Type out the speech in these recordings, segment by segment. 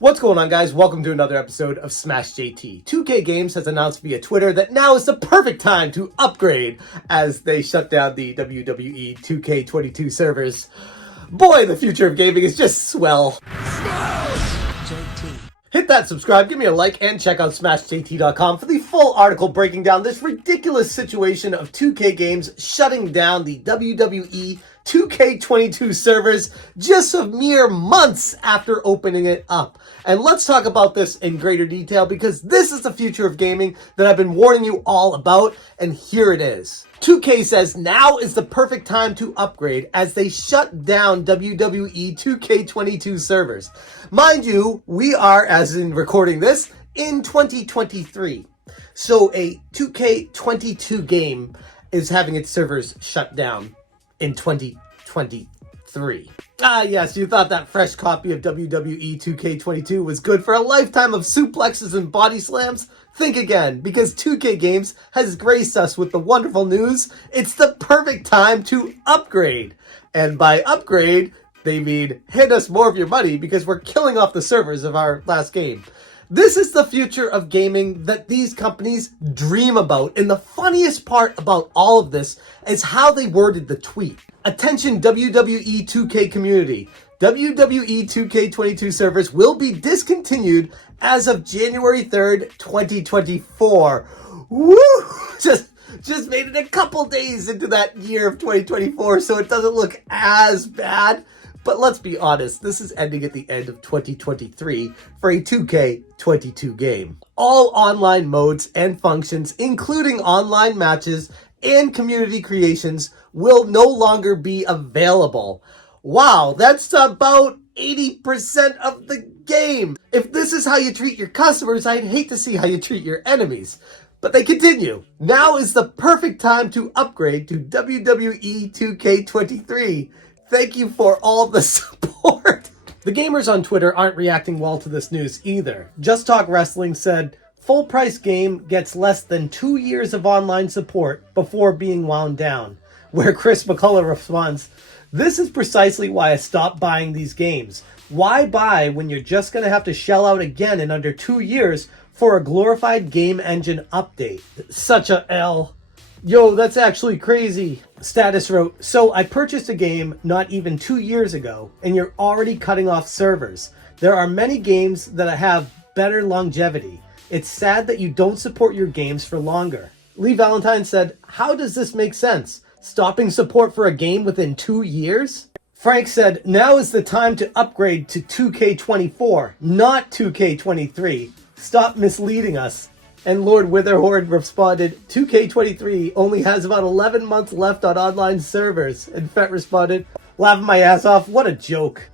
What's going on, guys? Welcome to another episode of Smash JT. 2K Games has announced via Twitter that now is the perfect time to upgrade as they shut down the WWE 2K22 servers. Boy, the future of gaming is just swell. Hit that subscribe, give me a like, and check out SmashJT.com for the full article breaking down this ridiculous situation of 2K Games shutting down the WWE 2K22 servers just a mere months after opening it up. And let's talk about this in greater detail because this is the future of gaming that I've been warning you all about, and here it is. 2K says now is the perfect time to upgrade as they shut down WWE 2K22 servers. Mind you, we are, as in recording this, in 2023. So a 2K22 game is having its servers shut down in 2023. Ah yes, you thought that fresh copy of WWE 2K22 was good for a lifetime of suplexes and body slams? Think again, because 2K Games has graced us with the wonderful news, it's the perfect time to upgrade. And by upgrade, they mean hit us more of your money because we're killing off the servers of our last game. This is the future of gaming that these companies dream about. And the funniest part about all of this is how they worded the tweet. Attention WWE 2K community. WWE 2K22 servers will be discontinued as of January 3rd, 2024. Woo! Just made it a couple days into that year of 2024, so it doesn't look as bad. But let's be honest, this is ending at the end of 2023 for a 2K22 game. All online modes and functions, including online matches and community creations, will no longer be available. Wow, that's about 80% of the game. If this is how you treat your customers, I'd hate to see how you treat your enemies. But they continue. Now is the perfect time to upgrade to WWE 2K23. Thank you for all the support. The gamers on Twitter aren't reacting well to this news either. Just Talk Wrestling said, full price game gets less than 2 years of online support before being wound down. Where Chris McCullough responds, this is precisely why I stopped buying these games. Why buy when you're just going to have to shell out again in under 2 years for a glorified game engine update? Such a L. Yo, that's actually crazy. Status wrote, so I purchased a game not even 2 years ago, and you're already cutting off servers. There are many games that have better longevity. It's sad that you don't support your games for longer. Lee Valentine said, how does this make sense? Stopping support for a game within 2 years? Frank said, now is the time to upgrade to 2K24, not 2K23. Stop misleading us. And Lord Witherhorde responded, 2K23 only has about 11 months left on online servers. And Fett responded, laughing my ass off, what a joke.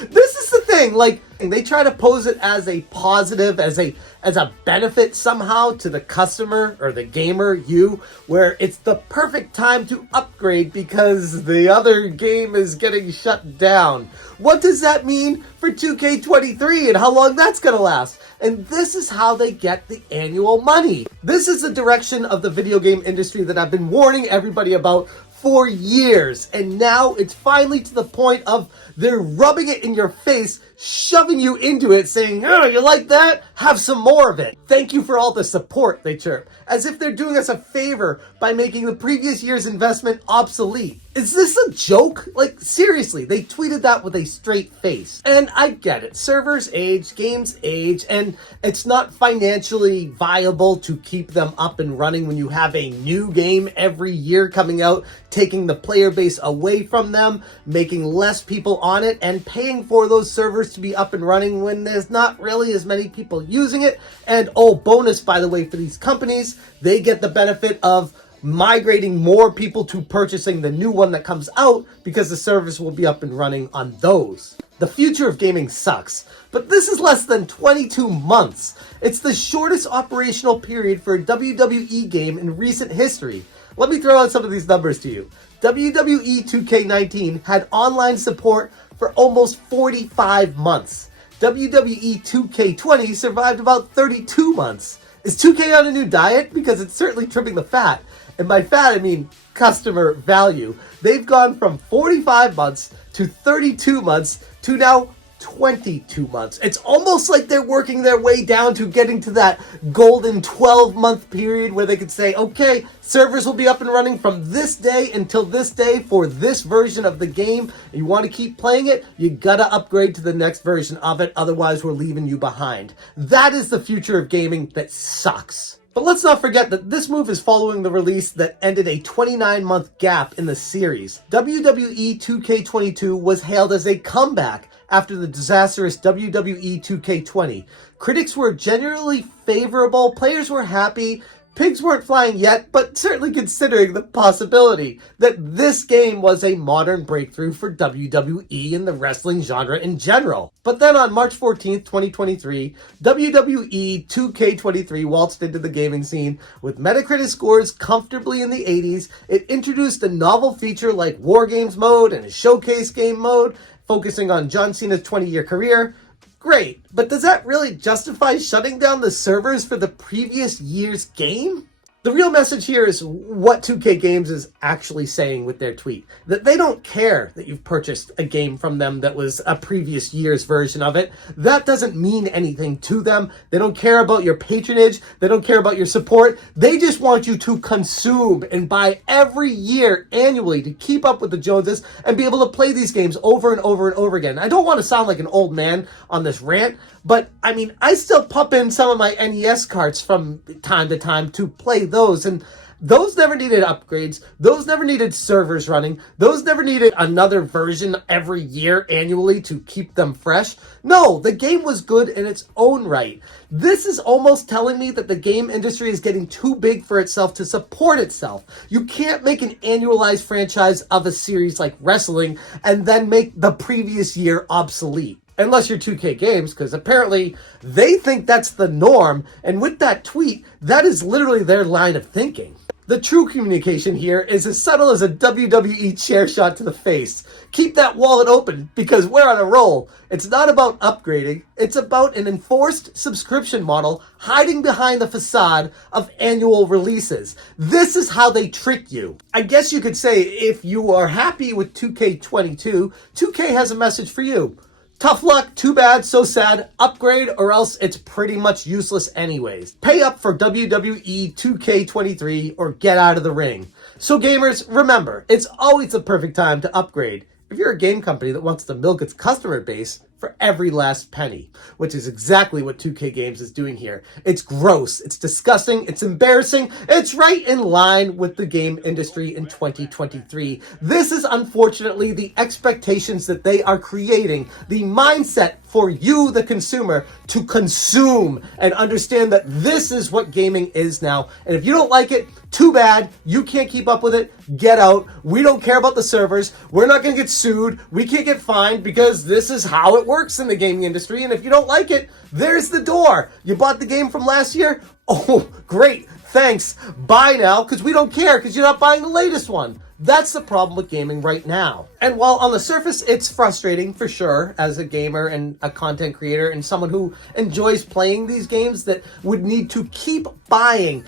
This is the thing, like, they try to pose it as a positive, as a benefit somehow to the customer or the gamer, you, where it's the perfect time to upgrade because the other game is getting shut down. What does that mean for 2K23 and how long that's gonna last? And this is how they get the annual money. This is the direction of the video game industry that I've been warning everybody about for years. And now it's finally to the point of they're rubbing it in your face, shoving you into it, saying, oh, you like that? Have some more of it. Thank you for all the support, they chirp, as if they're doing us a favor by making the previous year's investment obsolete. Is this a joke? Like, seriously, they tweeted that with a straight face. And I get it. Servers age, games age, and it's not financially viable to keep them up and running when you have a new game every year coming out, taking the player base away from them, making less people on it, and paying for those servers to be up and running when there's not really as many people using it. And oh, bonus, by the way, for these companies, they get the benefit of migrating more people to purchasing the new one that comes out because the service will be up and running on those. The future of gaming sucks, but this is less than 22 months. It's the shortest operational period for a WWE game in recent history. Let me throw out some of these numbers to you. WWE 2K19 had online support for almost 45 months. WWE 2K20 survived about 32 months. Is 2K on a new diet? Because it's certainly trimming the fat. And by fat, I mean customer value. They've gone from 45 months to 32 months to now 22 months. It's almost like they're working their way down to getting to that golden 12-month period where they could say, okay, servers will be up and running from this day until this day for this version of the game. You want to keep playing it, you gotta upgrade to the next version of it, otherwise we're leaving you behind. That is the future of gaming that sucks. But let's not forget that this move is following the release that ended a 29-month gap in the series. WWE 2K22 was hailed as a comeback after the disastrous WWE 2K20. Critics were generally favorable, players were happy, pigs weren't flying yet, but certainly considering the possibility that this game was a modern breakthrough for WWE and the wrestling genre in general. But then on March 14th, 2023, WWE 2K23 waltzed into the gaming scene with Metacritic scores comfortably in the 80s. It introduced a novel feature like War Games mode and a showcase game mode, focusing on John Cena's 20-year career. Great, but does that really justify shutting down the servers for the previous year's game? The real message here is what 2K Games is actually saying with their tweet. That they don't care that you've purchased a game from them that was a previous year's version of it. That doesn't mean anything to them. They don't care about your patronage. They don't care about your support. They just want you to consume and buy every year annually to keep up with the Joneses and be able to play these games over and over and over again. I don't want to sound like an old man on this rant, but I mean, I still pop in some of my NES carts from time to time to play those, and those never needed upgrades. Those never needed servers running. Those never needed another version every year annually to keep them fresh. No, the game was good in its own right. This is almost telling me that the game industry is getting too big for itself to support itself. You can't make an annualized franchise of a series like wrestling and then make the previous year obsolete. Unless you're 2K Games, because apparently they think that's the norm, and with that tweet, that is literally their line of thinking. The true communication here is as subtle as a WWE chair shot to the face. Keep that wallet open, because we're on a roll. It's not about upgrading, it's about an enforced subscription model hiding behind the facade of annual releases. This is how they trick you. I guess you could say if you are happy with 2K22, 2K has a message for you. Tough luck, too bad, so sad, upgrade or else it's pretty much useless anyways. Pay up for WWE 2K23 or get out of the ring. So gamers, remember, it's always the perfect time to upgrade. If you're a game company that wants to milk its customer base for every last penny, which is exactly what 2K Games is doing here. It's gross, it's disgusting, it's embarrassing, it's right in line with the game industry in 2023. This is unfortunately the expectations that they are creating, the mindset for you, the consumer, to consume and understand that this is what gaming is now. And if you don't like it, too bad, you can't keep up with it, get out. We don't care about the servers, we're not gonna get sued, we can't get fined because this is how it works in the gaming industry, and if you don't like it, there's the door. You bought the game from last year? Oh, great, thanks, bye now, because we don't care, because you're not buying the latest one. That's the problem with gaming right now. And while on the surface it's frustrating for sure as a gamer and a content creator and someone who enjoys playing these games that would need to keep buying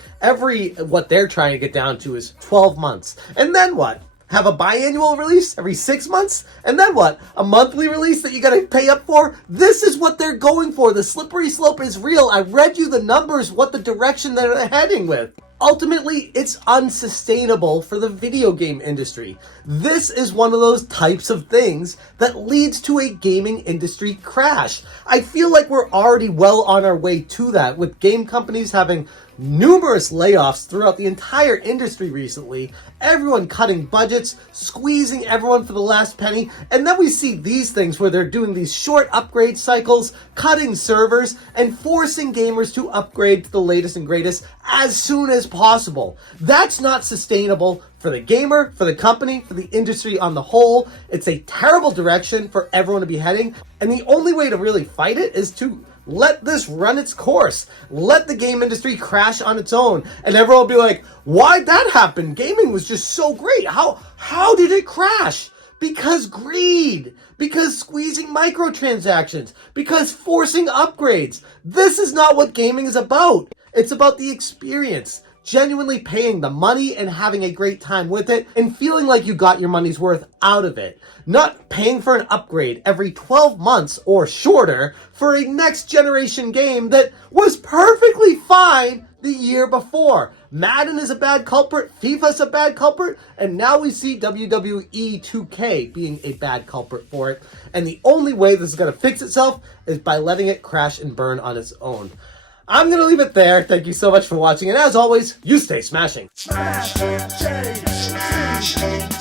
what they're trying to get down to is 12 months. And then what? Have a biannual release every 6 months? And then what? A monthly release that you gotta pay up for? This is what they're going for. The slippery slope is real. I read you the numbers, what the direction they're heading with. Ultimately, it's unsustainable for the video game industry. This is one of those types of things that leads to a gaming industry crash. I feel like we're already well on our way to that, with game companies having numerous layoffs throughout the entire industry recently, everyone cutting budgets, squeezing everyone for the last penny, and then we see these things where they're doing these short upgrade cycles, cutting servers, and forcing gamers to upgrade to the latest and greatest as soon as possible. That's not sustainable for the gamer, for the company, for the industry on the whole. It's a terrible direction for everyone to be heading, and the only way to really fight it is to let this run its course. Let the game industry crash on its own. And everyone will be like, why'd that happen? Gaming was just so great. How did it crash? Because greed. Because squeezing microtransactions. Because forcing upgrades. This is not what gaming is about. It's about the experience. genuinely paying the money and having a great time with it and feeling like you got your money's worth out of it. Not paying for an upgrade every 12 months or shorter for a next generation game that was perfectly fine the year before. Madden is a bad culprit, FIFA's a bad culprit, and now we see WWE 2K being a bad culprit for it. And the only way this is going to fix itself is by letting it crash and burn on its own. I'm going to leave it there. Thank you so much for watching, and as always, you stay smashing. Smash, change,